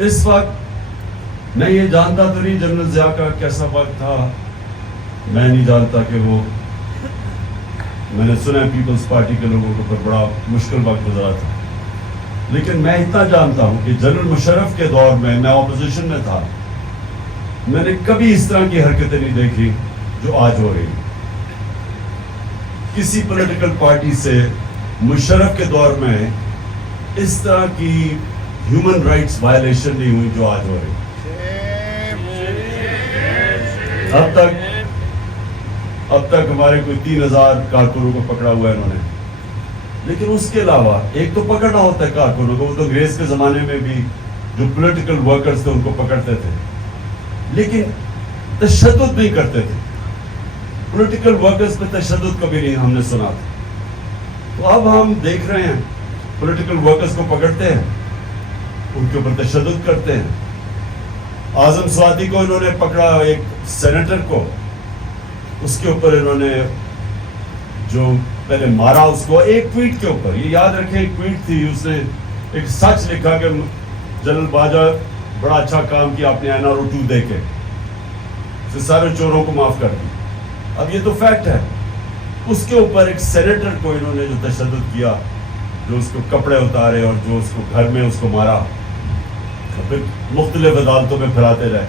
اس وقت میں یہ جانتا تو نہیں جنرل ضیاء کا کیسا وقت تھا، میں نہیں جانتا کہ وہ، میں نے سنا پیپلز پارٹی کے لوگوں کے اوپر بڑا مشکل وقت گزرا تھا، لیکن میں اتنا جانتا ہوں کہ جنرل مشرف کے دور میں اپوزیشن میں تھا، میں نے کبھی اس طرح کی حرکتیں نہیں دیکھی جو آج ہو رہی ہیں۔ کسی پولیٹیکل پارٹی سے مشرف کے دور میں اس طرح کی ہیومن رائٹس وائلیشن نہیں ہوئی جو آج ہو رہی۔ اب تک ہمارے کوئی 3000 کارکنوں کو پکڑا ہوا ہے انہوں نے، لیکن اس کے علاوہ ایک تو پکڑنا ہوتا ہے کارکنوں کو، وہ تو انگریز کے زمانے میں بھی جو پولیٹیکل ورکرز تھے ان کو پکڑتے تھے، لیکن تشدد نہیں کرتے تھے۔ پولیٹیکل ورکرز پہ تشدد کبھی نہیں ہم نے سنا تھا۔ تو اب ہم دیکھ رہے ہیں پولیٹیکل ورکرز کو پکڑتے ہیں، ان کے اوپر تشدد کرتے ہیں۔ اعظم سواتی کو انہوں نے پکڑا، ایک سینیٹر کو، اس کے اوپر انہوں نے جو پہلے مارا اس کو ایک ٹویٹ کے اوپر، یہ یاد رکھیں ایک ٹویٹ تھی، اس نے ایک سچ لکھا کہ جنرل باجوہ بڑا اچھا کام کیا اپنے NRO 2 دے کے، سارے چوروں کو معاف کر دی۔ اب یہ تو فیکٹ ہے۔ اس کے اوپر ایک سینیٹر کو انہوں نے جو تشدد کیا، جو اس کو کپڑے اتارے اور جو اس کو گھر میں اس کو مارا، پھر مختلف عدالتوں میں پھراتے رہے۔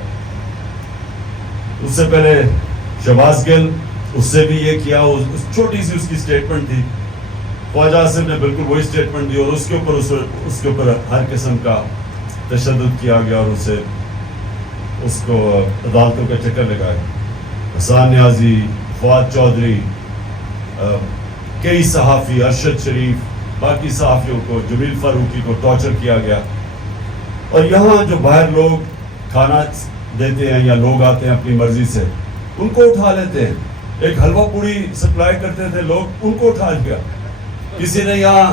اس سے پہلے شہباز گل، اس سے بھی یہ کیا، چھوٹی سی اس کی سٹیٹمنٹ تھی، خواجہ آصف نے بالکل وہی سٹیٹمنٹ دی، اور اس کے اوپر ہر قسم کا تشدد کیا گیا، اور اس کو عدالتوں کا چکر لگایا۔ حسان نیازی، فواد چودھری، کئی صحافی، ارشد شریف، باقی صحافیوں کو، جمیل فاروقی کو ٹارچر کیا گیا۔ اور یہاں جو باہر لوگ کھانا دیتے ہیں یا لوگ آتے ہیں اپنی مرضی سے، ان کو اٹھا لیتے ہیں۔ ایک حلوہ پوڑی سپلائی کرتے تھے لوگ، ان کو اٹھا لیا۔ کسی نے یہاں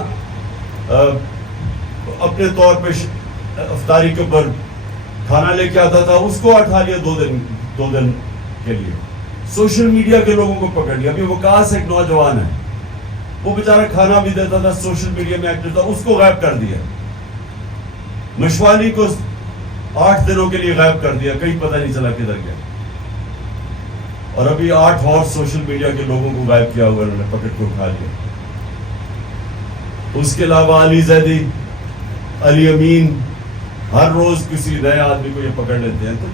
اپنے طور پہ افطاری کے اوپر کھانا لے کے آتا تھا، اس کو اٹھا لیا 2 دن کے لیے۔ سوشل میڈیا کے لوگوں کو پکڑ لیا۔ ابھی وکاس ایک نوجوان ہے، وہ بیچارہ کھانا بھی دیتا تھا، سوشل میڈیا میں ایکٹیو تھا، اس کو غائب کر دیا۔ مشوانی کو 8 دنوں کے لیے غائب کر دیا، کہیں پتہ نہیں چلا کدھر گیا۔ اور ابھی 8 اور سوشل میڈیا کے لوگوں کو غائب کیا ہوا، انہوں نے پکڑ کے اٹھا لیا۔ اس کے علاوہ علی زیدی، علی امین، ہر روز کسی نئے آدمی کو یہ پکڑ لیتے ہیں۔ تو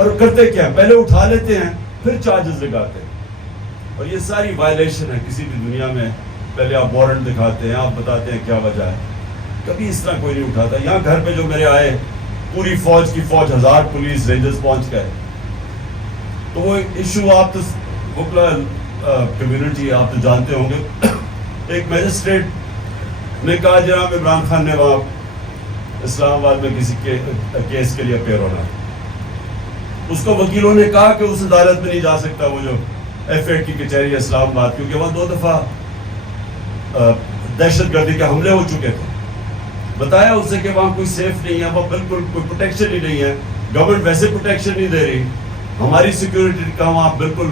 اور کرتے کیا، پہلے اٹھا لیتے ہیں پھر چارجز لگاتے ہیں، اور یہ ساری وائلیشن ہے کسی بھی دنیا میں۔ پہلے آپ وارنٹ دکھاتے ہیں، آپ بتاتے ہیں کیا وجہ ہے، کبھی اس طرح کوئی نہیں اٹھاتا۔ یہاں گھر پہ جو میرے آئے، پوری فوج کی فوج، 1000 پولیس رینجرز پہنچ گئے۔ تو وہ ایشو آپ تو وکلا کمیونٹی آپ تو جانتے ہوں گے۔ ایک میجسٹریٹ نے کہا جناب عمران خان نے وہاں اسلام آباد میں کسی کیس کے لیے اپیئر ہونا، اس کو وکیلوں نے کہا کہ اس عدالت میں نہیں جا سکتا، وہ جو F8 کی کچہری ہے اسلام آباد، کیونکہ وہاں 2 دفعہ دہشت گردی کے حملے ہو چکے تھے۔ بتایا اسے کہ وہاں کوئی سیف نہیں ہے، وہ بالکل کوئی پروٹیکشن ہی نہیں ہے، گورنمنٹ ویسے پروٹیکشن نہیں دے رہی، ہماری سیکیورٹی کا وہاں بالکل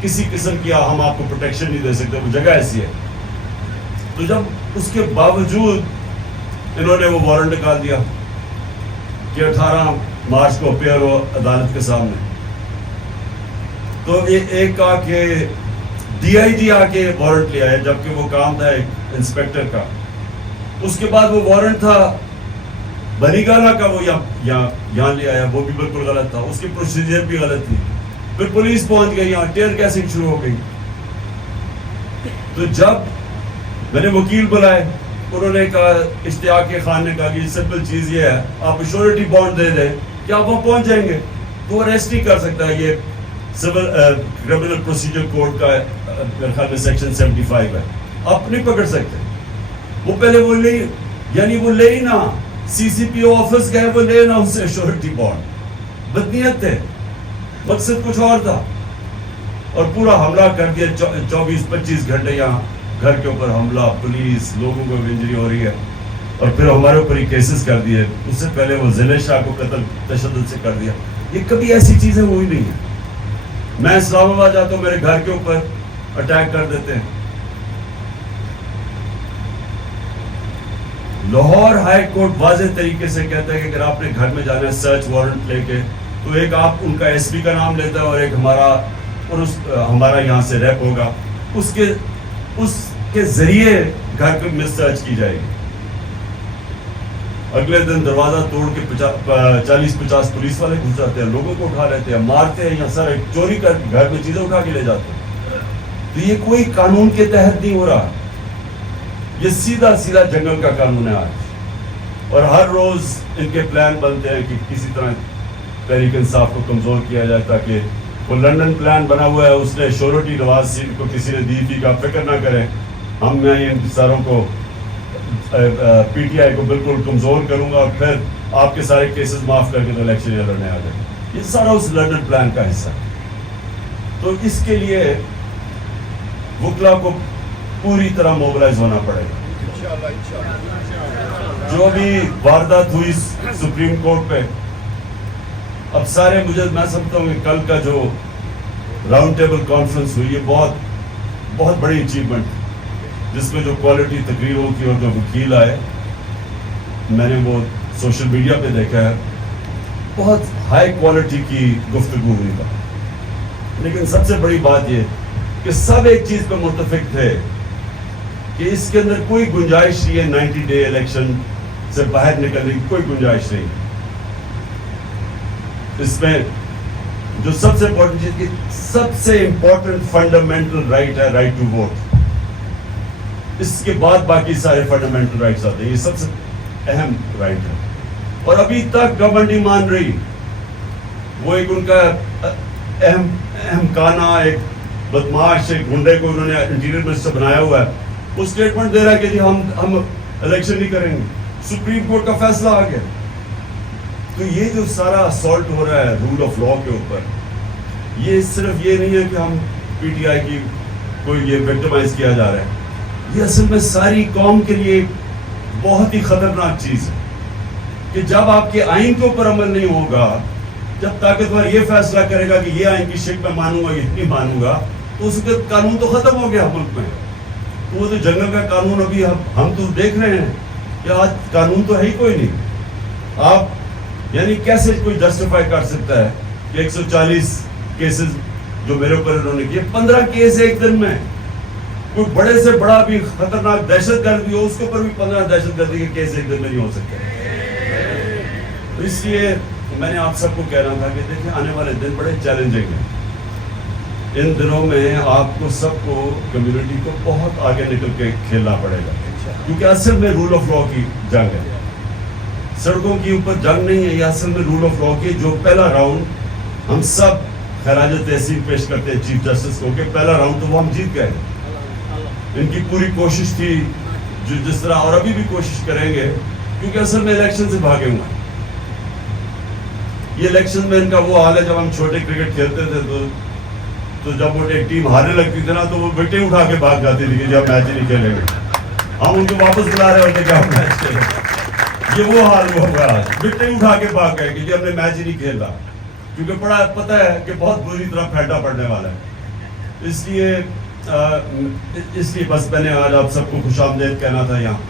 کسی قسم کی ہم آپ کو پروٹیکشن نہیں دے سکتے، وہ جگہ ایسی ہے۔ تو جب اس کے باوجود انہوں نے وہ وارنٹ نکال دیا کہ 18 مارچ کو اپیئر ہو عدالت کے سامنے، تو ایک آ کے DIG آ کے وارنٹ لیا ہے، جبکہ وہ کام تھا ایک انسپیکٹر کا۔ اس کے بعد وہ وارنٹ تھا بنی گالا کا، وہ یہاں لے آیا، وہ بھی بالکل غلط تھا، اس کی پروسیجر بھی غلط تھی۔ پھر پولیس پہنچ گئی، یہاں ٹیئر گیسنگ شروع ہو گئی۔ تو جب میں نے وکیل بلائے، انہوں نے کہا، اشتیاق خان نے کہا کہ سمپل چیز یہ ہے، آپ ایشورٹی بانڈ دے دیں کہ آپ وہاں پہنچ جائیں گے، تو اریسٹ نہیں کر سکتا۔ یہ سول کرمنل پروسیجر کوڈ کا میرے خیال میں سیکشن 75 ہے، آپ نہیں پکڑ سکتے۔ وہ پہلے وہ لے ہی نہ، CCPO آفس گئے، وہ لے نہ ان سے ایشورٹی بانڈ، بدنیت تھے، مقصد کچھ اور تھا، اور پورا حملہ کر دیا۔ 24-25 گھنٹے یہاں گھر کے اوپر حملہ، پولیس، لوگوں کو انجری ہو رہی ہے، اور پھر ہمارے اوپر ہی کیسز کر دیے۔ اس سے پہلے وہ ضلع شاہ کو قتل تشدد سے کر دیا۔ یہ کبھی ایسی چیزیں ہوئی نہیں ہیں۔ میں اسلام آباد جاتا ہوں، میرے گھر کے اوپر اٹیک کر دیتے ہیں، لاہور ہائی کورٹ واضح طریقے سے کہتا ہے کہ اگر آپ نے گھر میں جانا ہے سرچ وارنٹ لے کے تو ایک آپ ان کا ایس پی کا نام لیتا ہے اور ایک ہمارا یہاں سے ریپ ہوگا, اس کے ذریعے گھر میں سرچ کی جائے گی. اگلے دن دروازہ توڑ کے 40-50 پولیس والے گھس جاتے ہیں, لوگوں کو اٹھا لیتے ہیں, مارتے ہیں یا سر چوری کر گھر میں چیزیں اٹھا کے لے جاتے ہیں. تو یہ کوئی قانون کے تحت نہیں ہو رہا, یہ سیدھا جنگل کا قانون ہے آج. اور ہر روز ان کے پلان بنتے ہیں کہ کسی طرح تحریک انصاف کو کمزور کیا جائے تاکہ وہ لنڈن پلان بنا ہوا ہے, اس نے شورٹی نواز شریف کو کسی نے دی تھی, کا فکر نہ کریں, میں ان ساروں کو پی ٹی آئی کو بالکل کمزور کروں گا اور پھر آپ کے سارے کیسز معاف کر کے تو الیکشن لڑنے آ جائیں. یہ سارا اس لنڈن پلان کا حصہ. تو اس کے لیے وکلا کو پوری طرح موبلائز ہونا پڑے گا. جو بھی واردات ہوئی سپریم کورٹ پہ, اب سارے میں سمجھتا ہوں کہ کل کا جو راؤنڈ ٹیبل کانفرنس ہوئی ہے بہت بڑی اچیومنٹ, جس میں جو کوالٹی تقریروں کی اور جو وکیل آئے, میں نے وہ سوشل میڈیا پہ دیکھا ہے, بہت ہائی کوالٹی کی گفتگو ہوئی تھا. لیکن سب سے بڑی بات یہ کہ سب ایک چیز پہ متفق تھے کہ اس کے اندر کوئی گنجائش نہیں ہے 90 ڈے الیکشن سے باہر نکلنے کی, کوئی گنجائش نہیں. اس میں جو سب سے امپورٹنٹ چیز کی سب سے امپورٹنٹ فنڈامنٹل رائٹ ہے رائٹ ٹو ووٹ. اس کے بعد باقی سارے فنڈامنٹل رائٹس آتے ہیں, یہ سب سے اہم رائٹ ہے. اور ابھی تک گورنمنٹ نہیں مان رہی. وہ ایک ان کا اہم کانا, ایک بدماش, ایک گنڈے کو انہوں نے انٹیریئر منسٹر بنایا ہوا ہے, وہ اسٹیٹمنٹ دے رہا ہے کہ جی ہم الیکشن نہیں کریں گے, سپریم کورٹ کا فیصلہ آ گیا. تو یہ جو سارا اسالٹ ہو رہا ہے رول آف لا کے اوپر, یہ صرف یہ نہیں ہے کہ ہم پی ٹی آئی کی کوئی یہ وکٹمائز کیا جا رہا ہے, یہ اصل میں ساری قوم کے لیے بہت ہی خطرناک چیز ہے کہ جب آپ کے آئین کے اوپر عمل نہیں ہوگا, جب طاقتور یہ فیصلہ کرے گا کہ یہ آئین کی شکل میں مانوں گا, یہ نہیں مانوں گا, تو اس کا قانون تو ختم ہو گیا ملک میں. وہ تو جنگل کا قانون ابھی ہم تو دیکھ رہے ہیں کہ آج قانون تو ہے ہی کوئی نہیں. آپ یعنی کیسے کوئی جسٹیفائی کر سکتا ہے کہ 140 کیسز جو میرے اوپر انہوں نے کیے, 15 کیس ایک دن میں, کوئی بڑے سے بڑا بھی خطرناک دہشت گردی ہو اس کے اوپر بھی 15 دہشت گردی کے کیس ایک دن میں نہیں ہو سکتے. تو اس لیے میں نے آپ سب کو کہنا تھا کہ دیکھیں آنے والے دن بڑے چیلنجنگ ہیں. ان دنوں میں آپ کو سب کو کمیونٹی کو بہت آگے نکل کے کھیلنا پڑے گا, کیونکہ اصل میں رول آف لا کی جنگ ہے, سڑکوں کے اوپر جنگ نہیں ہے. یہ اصل میں رول آف لا کی جو پہلا راؤنڈ ہم سب خراج تحسین پیش کرتے ہیں چیف جسٹس کو کہ پہلا راؤنڈ تو وہ ہم جیت گئے. ان کی پوری کوشش تھی جو جس طرح, اور ابھی بھی کوشش کریں گے, کیونکہ اصل میں الیکشن سے بھاگے ہوئے ہیں. یہ الیکشن میں ان کا وہ حال ہے, جب ہم چھوٹے کرکٹ کھیلتے تھے تو جب وہ ایک ٹیم ہارنے لگتی تھی نا تو وہ وکٹیں اٹھا کے بھاگ جاتی تھی کہ جب میچ ہی نہیں کھیلیں گے, ہم ان کو واپس بلا رہے ہوتے کہ ہم میچ کھیلیں. یہ وہ حال ہوگا آج, وکٹیں اٹھا کے بھاگ گئے کہ جی ہم نے میچ ہی نہیں کھیلا, کیونکہ بڑا پتہ ہے کہ بہت بری طرح پھیٹا پڑنے والا ہے. اس لیے بس میں نے آج آپ سب کو خوش آمدید کہنا تھا یہاں,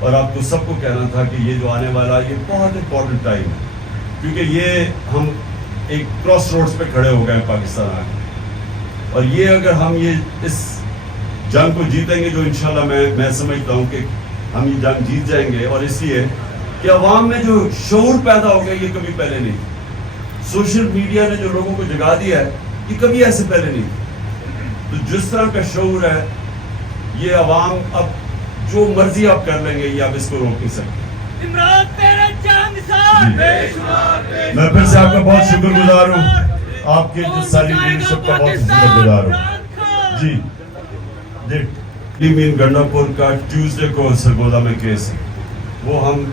اور آپ کو سب کو کہنا تھا کہ یہ جو آنے والا یہ بہت امپورٹنٹ ٹائم ہے, کیونکہ یہ ہم ایک کراس روڈز پہ کھڑے ہو گئے پاکستان آ کے. اور یہ اگر ہم یہ اس جنگ کو جیتیں گے, جو انشاءاللہ میں سمجھتا ہوں کہ ہم یہ جنگ جیت جائیں گے, اور اس لیے کہ عوام میں جو شعور پیدا ہو گیا یہ کبھی پہلے نہیں. سوشل میڈیا نے جو لوگوں کو جگا دیا ہے یہ کبھی ایسے پہلے نہیں. تو جس طرح کا شعور ہے یہ عوام اب جو مرضی آپ کر لیں گے, یہ آپ اس کو روک نہیں سکتے. میں پھر سے آپ کا بہت شکر گزار ہوں, آپ کے جو ساری لیڈرشپ کا بہت شکر گزار ہوں. جی مین گنڈا پور کا ٹیوزڈے کو سرگودا میں کیس ہے, وہ ہم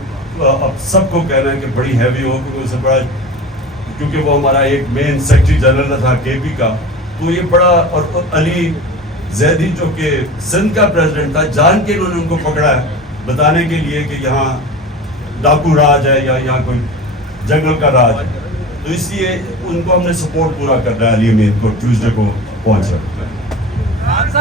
اب سب کو کہنا ہے کہ بڑی ہیوی ہو, کیونکہ اسے بڑا, کیونکہ وہ ہمارا ایک مین سیکرٹری جنرل تھا کے پی کا, تو یہ بڑا, اور علی زیدی جو کہ سندھ کا پریزیڈنٹ تھا, جان کے انہوں نے ان کو پکڑا ہے بتانے کے لیے کہ یہاں ڈاکو راج ہے یا یہاں کوئی جنگل کا راج ہے. تو اس لیے ان کو ہم نے سپورٹ پورا کرنا ہے علی امین کو ٹیوزڈے کو پہنچا.